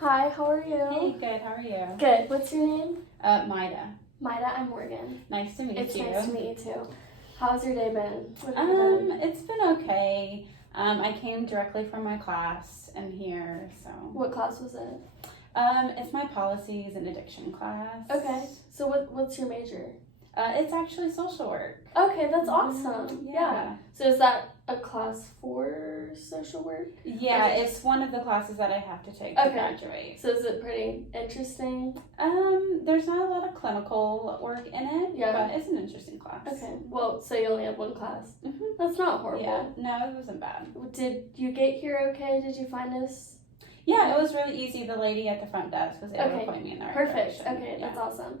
Hi, how are you? Hey, good. How are you? Good. What's your name? Maida. Maida, I'm Morgan. Nice to meet you. It's nice to meet you too. How's your day been? What have you done? It's been okay. I came directly from my class in here, so. What class was it? It's my policies and addiction class. Okay. So what's your major? It's actually social work. Okay, that's awesome. Yeah. So is that a class for social work? Yeah, it's one of the classes that I have to take to graduate. So is it pretty interesting? There's not a lot of clinical work in it, but it's an interesting class. Okay. Well, so you only have one class. Mm-hmm. That's not horrible. Yeah. No, it wasn't bad. Did you get here okay? Did you find us? Yeah, it was really easy. The lady at the front desk was able to point me in the right direction. Okay, that's awesome.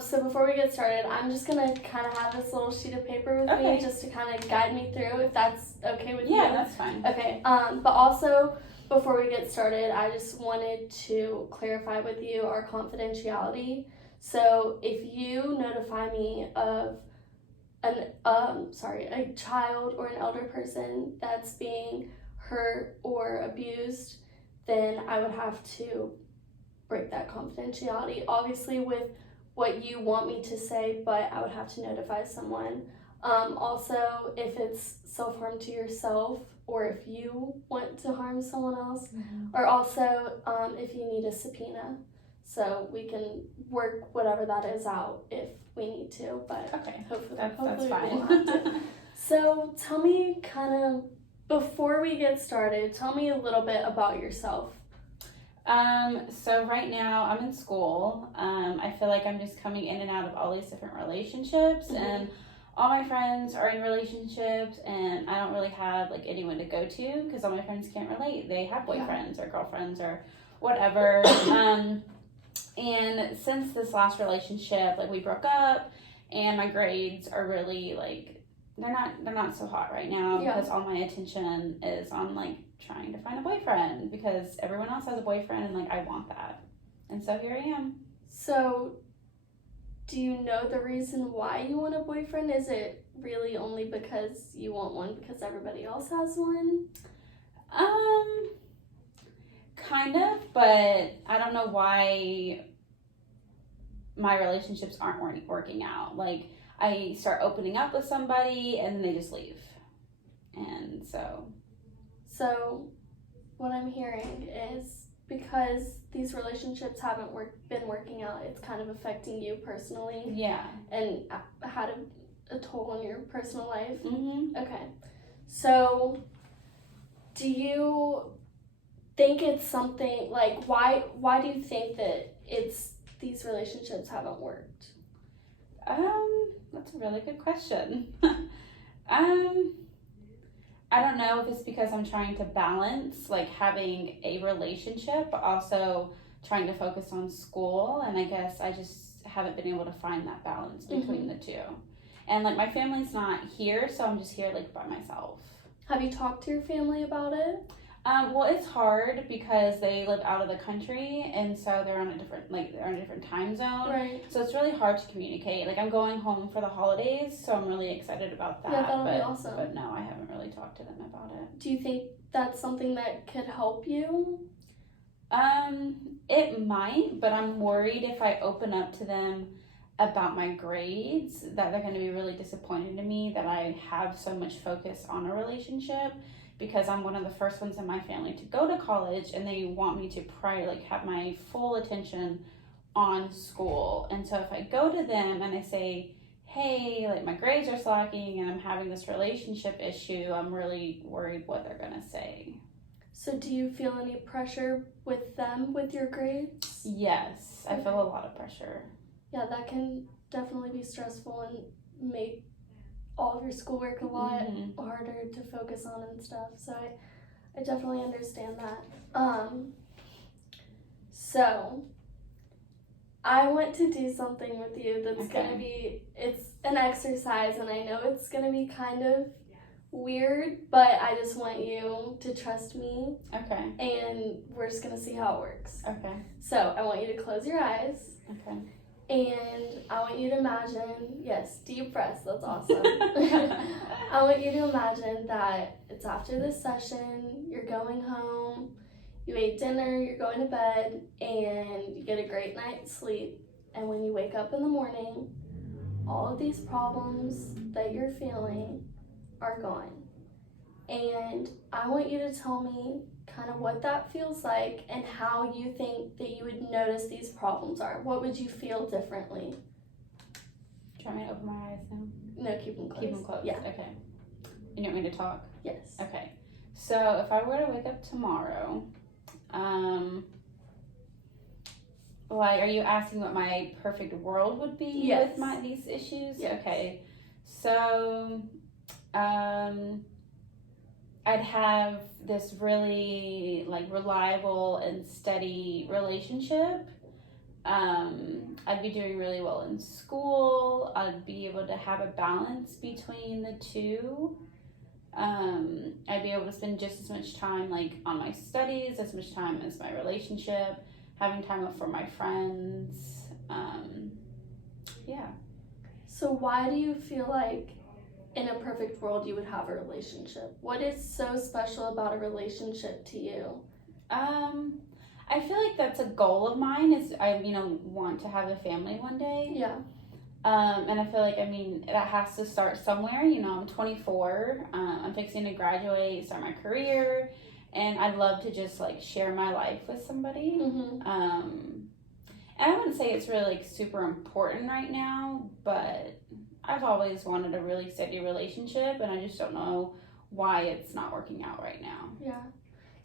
So before we get started, I'm just going to kind of have this little sheet of paper with me just to kind of guide me through, if that's okay with you. Yeah, that's fine. Okay, but also, before we get started, I just wanted to clarify with you our confidentiality. So if you notify me of a child or an elder person that's being hurt or abused, then I would have to break that confidentiality. Obviously with what you want me to say, but I would have to notify someone. Also, if it's self-harm to yourself, or if you want to harm someone else, or also if you need a subpoena. So we can work whatever that is out if we need to, but hopefully that's we fine. won't have to. So tell me before we get started, tell me a little bit about yourself. So right now I'm in school. I feel like I'm just coming in and out of all these different relationships, and all my friends are in relationships, and I don't really have like anyone to go to because all my friends can't relate. They have boyfriends or girlfriends or whatever. And since this last relationship, like we broke up, and my grades are really like they're not so hot right now because all my attention is on like trying to find a boyfriend because everyone else has a boyfriend and like I want that. And so here I am. So do you know the reason why you want a boyfriend? Is it really only because you want one because everybody else has one? Kind of, but I don't know why my relationships aren't working out. Like I start opening up with somebody and then they just leave. And so what I'm hearing is because these relationships haven't been working out, it's kind of affecting you personally. Yeah. And had a toll on your personal life. Mm-hmm. Okay. So do you think it's something like why do you think that these relationships haven't worked? That's a really good question. I don't know if it's because I'm trying to balance like having a relationship but also trying to focus on school, and I guess I just haven't been able to find that balance between the two. And like my family's not here, so I'm just here like by myself. Have you talked to your family about it? Well, it's hard because they live out of the country, and so they're on a different time zone. Right. So it's really hard to communicate. Like I'm going home for the holidays, so I'm really excited about that. Yeah, that'll be awesome. But no, I haven't really talked to them about it. Do you think that's something that could help you? It might, but I'm worried if I open up to them about my grades that they're going to be really disappointed in me that I have so much focus on a relationship. Because I'm one of the first ones in my family to go to college, and they want me to have my full attention on school. And so if I go to them and I say, hey, like my grades are slacking and I'm having this relationship issue, I'm really worried what they're gonna say. So do you feel any pressure with them with your grades? Yes, I feel a lot of pressure. Yeah, that can definitely be stressful and make all of your schoolwork a lot harder to focus on and stuff. So I definitely understand that. So I want to do something with you that's gonna be, it's an exercise, and I know it's gonna be kind of weird, but I just want you to trust me. Okay. And we're just gonna see how it works. Okay. So I want you to close your eyes. Okay. And I want you to imagine, yes, deep breaths, that's awesome. I want you to imagine that it's after this session, you're going home, you ate dinner, you're going to bed, and you get a great night's sleep. And when you wake up in the morning, all of these problems that you're feeling are gone. And I want you to tell me kind of what that feels like and how you think that you would notice these problems are. What would you feel differently? Try me to open my eyes now. No, keep them closed. Keep them closed. Yeah. Okay. You want me to talk? Yes. Okay. So if I were to wake up tomorrow, like, are you asking what my perfect world would be Yes. with these issues? Yes. Okay. So, I'd have this really like reliable and steady relationship. I'd be doing really well in school. I'd be able to have a balance between the two. I'd be able to spend just as much time like on my studies, as much time as my relationship, having time up for my friends. Yeah. So why do you feel like in a perfect world you would have a relationship? What is so special about a relationship to you? I feel like that's a goal of mine is I, want to have a family one day. Yeah. And I feel like, that has to start somewhere. I'm 24. I'm fixing to graduate, start my career, and I'd love to just like share my life with somebody. Mm-hmm. And I wouldn't say it's really like super important right now, but I've always wanted a really steady relationship, and I just don't know why it's not working out right now. Yeah.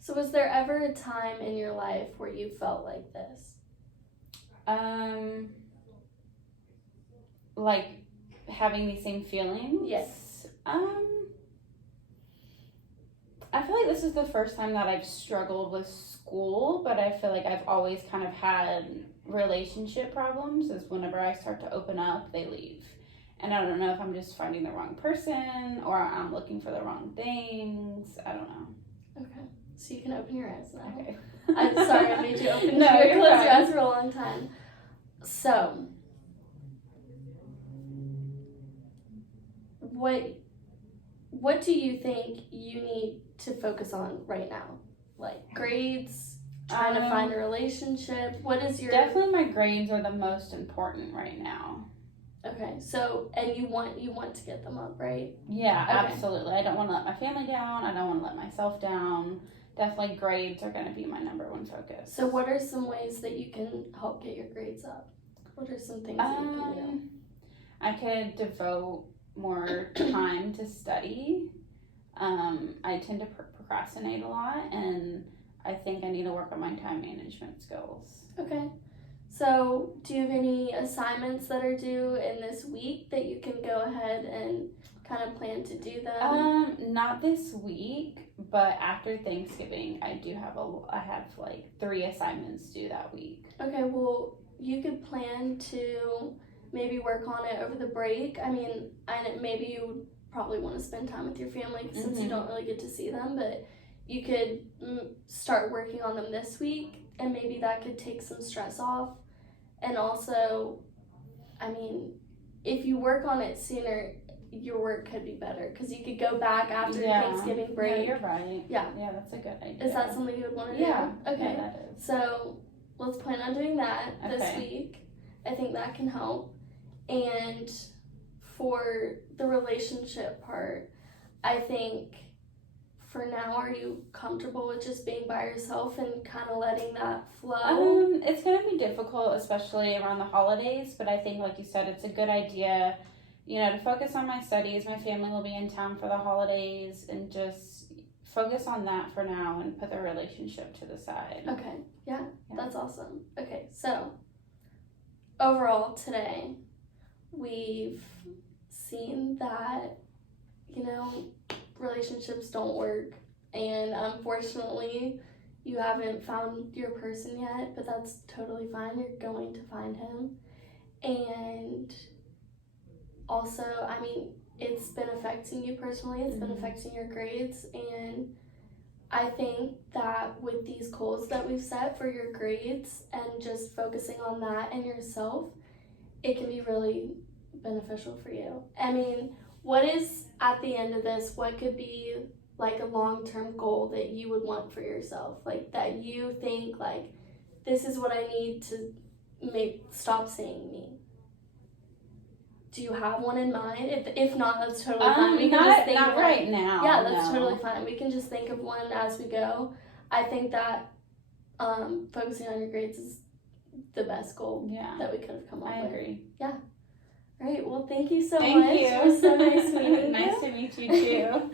So was there ever a time in your life where you felt like this? Like having these same feelings? Yes. I feel like this is the first time that I've struggled with school, but I feel like I've always kind of had relationship problems is whenever I start to open up, they leave. And I don't know if I'm just finding the wrong person or I'm looking for the wrong things. I don't know. Okay. So you can open your eyes now. Okay. I'm sorry I made you open No, your you're close fine. your eyes for a long time. So what do you think you need to focus on right now? Like grades, trying to find a relationship? What is your Definitely my grades are the most important right now. Okay, so and you want to get them up, right? Yeah, Okay. absolutely. I don't want to let my family down. I don't want to let myself down. Definitely grades are going to be my number one focus. So what are some ways that you can help get your grades up? What are some things that you can do? I could devote more time to study. I tend to procrastinate a lot, and I think I need to work on my time management skills. Okay. So do you have any assignments that are due in this week that you can go ahead and kind of plan to do them? Not this week, but after Thanksgiving, I have like 3 assignments due that week. Okay, well, you could plan to maybe work on it over the break. I mean, maybe you would probably want to spend time with your family since you don't really get to see them, but you could start working on them this week, and maybe that could take some stress off. And also, I mean, if you work on it sooner, your work could be better because you could go back after Thanksgiving break. Yeah, you're right. Yeah. Yeah, that's a good idea. Is that something you would want to do? Yeah. Okay. Yeah, that is. So let's plan on doing that this week. I think that can help. And for the relationship part, I think for now, are you comfortable with just being by yourself and kind of letting that flow? It's going to be difficult, especially around the holidays, but I think, like you said, it's a good idea, to focus on my studies. My family will be in town for the holidays, and just focus on that for now and put the relationship to the side. Okay, yeah. That's awesome. Okay, so overall today, we've seen that, relationships don't work, and unfortunately you haven't found your person yet, but that's totally fine. You're going to find him. And also, it's been affecting you personally. It's been affecting your grades, and I think that with these goals that we've set for your grades and just focusing on that and yourself, it can be really beneficial for you. What is, at the end of this, what could be like a long-term goal that you would want for yourself, like that you think like this is what I need to make stop seeing me? Do you have one in mind? If not, that's totally fine. We can just think not of right now. Yeah, that's no. totally fine. We can just think of one as we go. I think that focusing on your grades is the best goal that we could have come up with. I agree. Yeah. All right. Well, thank you so much. Thank you. It was so nice meeting you. Nice to meet you too.